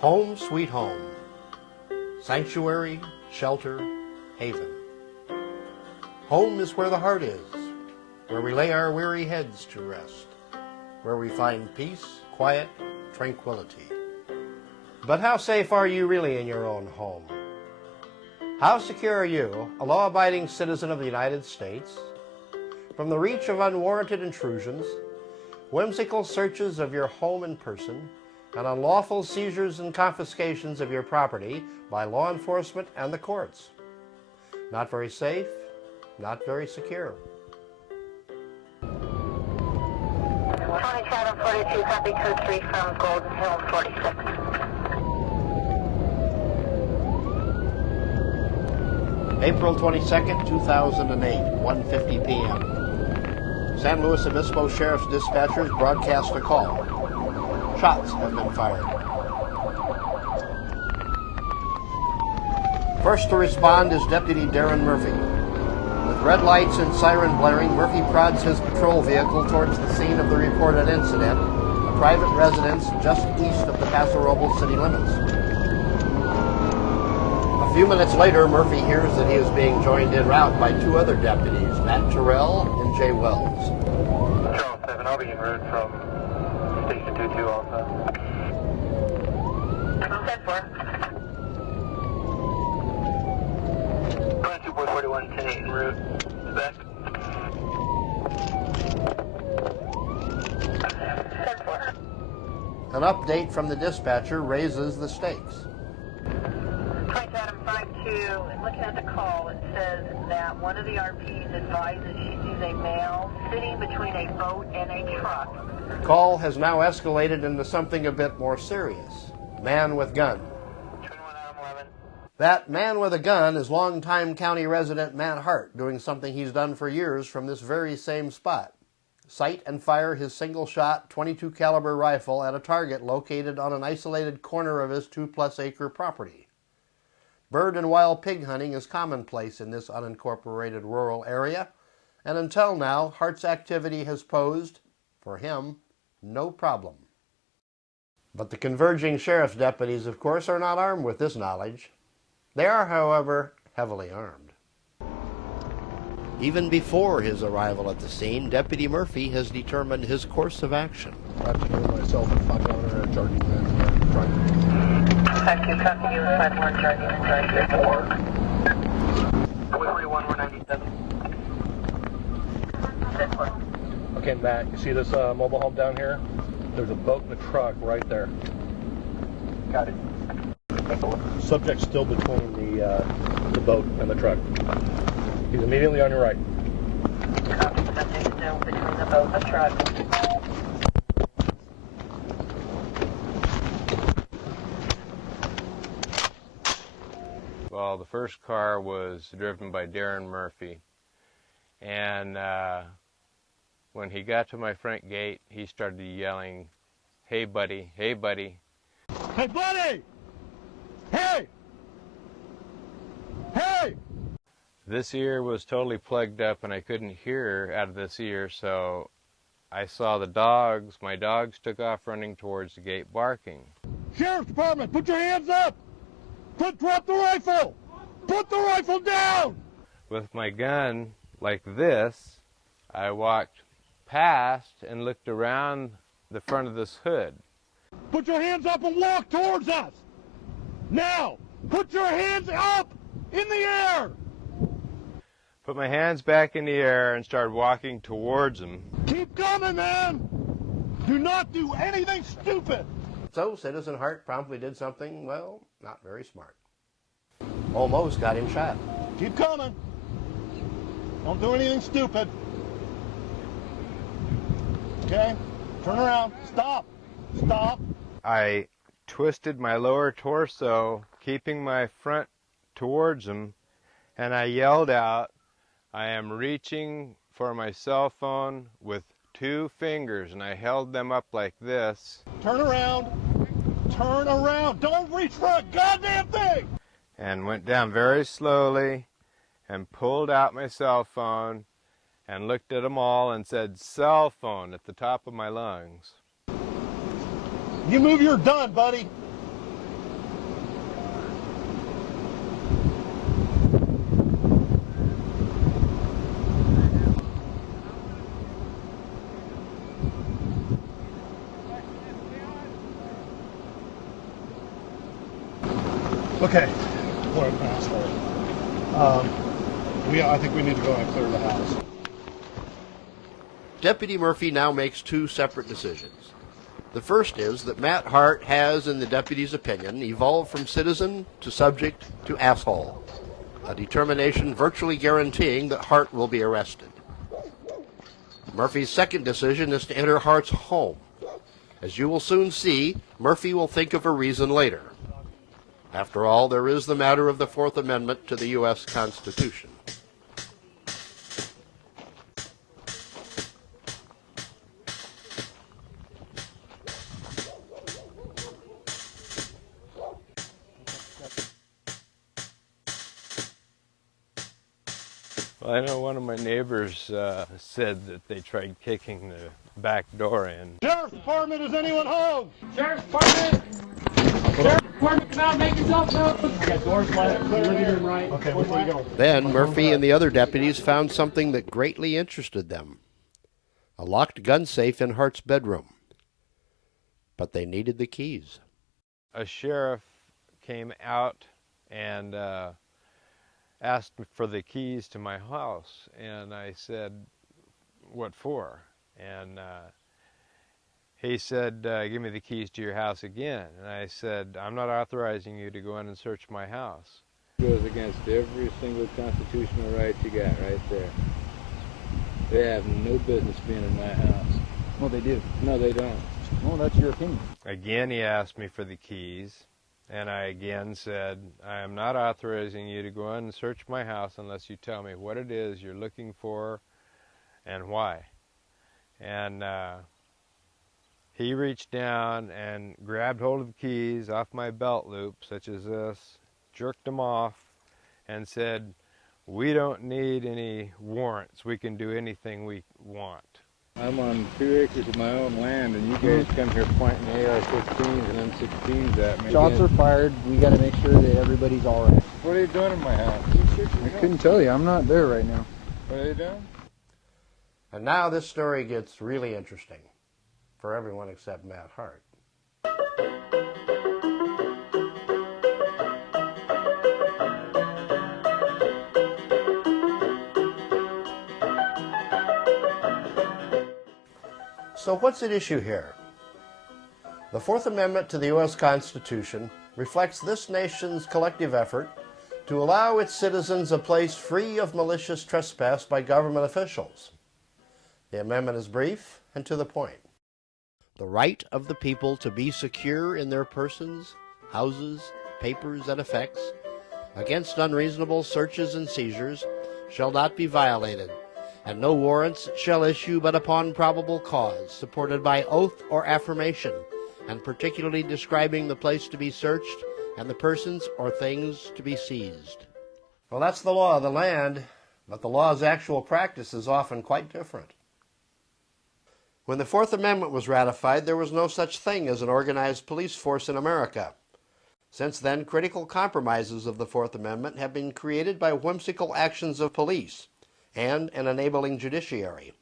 Home sweet home. Sanctuary, shelter, haven. Home is where the heart is, where we lay our weary heads to rest, where we find peace, quiet, tranquility. But how safe are you really in your own home? How secure are you, a law-abiding citizen of the United States, from the reach of unwarranted intrusions, whimsical searches of your home and person, and unlawful seizures and confiscations of your property by law enforcement and the courts? Not very safe, not very secure. 20 Chatham 42, copy code 3 from Golden Hill 46. April 22nd, 2008, 1:50 p.m. San Luis Obispo Sheriff's dispatchers broadcast a call. Shots have been fired. First to respond is Deputy Darren Murphy. With red lights and siren blaring, Murphy prods his patrol vehicle towards the scene of the reported incident, a private residence just east of the Paso Robles city limits. A few minutes later, Murphy hears that he is being joined en route by two other deputies, Matt Terrell and Jay Wells. Charles 7, I'll be en route from Station 22 also. 10-4. 22.41, 10-8 en route. Back. 10-4. An update from the dispatcher raises the stakes. 20 Chatham 52, looking at the call, it says that one of the RPs advises she sees a male sitting between a boat and a truck. The call has now escalated into something a bit more serious. Man with gun. 21 Adam 11. That man with a gun is longtime county resident Matt Hart, doing something he's done for years from this very same spot. Sight and fire his single-shot .22 caliber rifle at a target located on an isolated corner of his 2+ acre property. Bird and wild pig hunting is commonplace in this unincorporated rural area, and until now, Hart's activity has posed, for him, no problem. But the converging sheriff's deputies, of course, are not armed with this knowledge. They are, however, heavily armed. Even before his arrival at the scene, Deputy Murphy has determined his course of action. Myself and 5 homeowner charging them. 52, copy you, 51 charging and charging 4. 41, 197. 10-4. Okay, Matt, you see this mobile home down here? There's a boat and a truck right there. Got it. Subject still between the boat and the truck. He's immediately on your right. Copy, subject still between the boat and the truck. Well, the first car was driven by Darren Murphy, and when he got to my front gate, he started yelling, "Hey buddy, hey buddy." Hey buddy! Hey! Hey! This ear was totally plugged up and I couldn't hear out of this ear, so I saw the dogs. My dogs took off running towards the gate barking. Sheriff's Department, put your hands up! Drop the rifle! Put the rifle down! With my gun like this, I walked past and looked around the front of this hood. Put your hands up and walk towards us! Now! Put your hands up in the air! Put my hands back in the air and started walking towards him. Keep coming, man! Do not do anything stupid! So Citizen Hart promptly did something, well, not very smart. Almost got him shot. Keep coming. Don't do anything stupid. Okay? Turn around. Stop. Stop. I twisted my lower torso, keeping my front towards him, and I yelled out, "I am reaching for my cell phone with 2 fingers," and I held them up like this. Turn around. Turn around. Don't reach for a goddamn thing. And went down very slowly and pulled out my cell phone and looked at them all and said, "Cell phone," at the top of my lungs. You move, you're done, buddy. Okay. What an asshole. I think we need to go and clear the house. Deputy Murphy now makes two separate decisions. The first is that Matt Hart has, in the deputy's opinion, evolved from citizen to subject to asshole, a determination virtually guaranteeing that Hart will be arrested. Murphy's second decision is to enter Hart's home. As you will soon see, Murphy will think of a reason later. After all, there is the matter of the Fourth Amendment to the U.S. Constitution. Well, I know one of my neighbors said that they tried kicking the back door in. Sheriff's Department, is anyone home? Sheriff's Department! Sheriff's Department, come out, make yourself known! I got doors locked, living room right. Okay, where you go? Then Murphy and the other deputies found something that greatly interested them: a locked gun safe in Hart's bedroom. But they needed the keys. A sheriff came out and asked for the keys to my house, and I said, "What for?" And he said, "Give me the keys to your house again." And I said, "I'm not authorizing you to go in and search my house." It goes against every single constitutional right you got right there. They have no business being in my house. Well, they do. No, they don't. Well, that's your opinion. Again, he asked me for the keys, and I again said, "I am not authorizing you to go in and search my house unless you tell me what it is you're looking for and why." And he reached down and grabbed hold of the keys off my belt loop, such as this, jerked them off, and said, "We don't need any warrants. We can do anything we want." I'm on 2 acres of my own land, and you guys come here pointing AR-15s and M16s at me. Shots are fired. We got to make sure that everybody's all right. What are you doing in my house? I couldn't tell you. I'm not there right now. What are you doing? And now this story gets really interesting for everyone except Matt Hart. So what's at issue here? The Fourth Amendment to the U.S. Constitution reflects this nation's collective effort to allow its citizens a place free of malicious trespass by government officials. The amendment is brief and to the point. The right of the people to be secure in their persons, houses, papers, and effects against unreasonable searches and seizures shall not be violated, and no warrants shall issue but upon probable cause, supported by oath or affirmation, and particularly describing the place to be searched and the persons or things to be seized. Well, that's the law of the land, but the law's actual practice is often quite different. When the Fourth Amendment was ratified, there was no such thing as an organized police force in America. Since then, critical compromises of the Fourth Amendment have been created by whimsical actions of police and an enabling judiciary.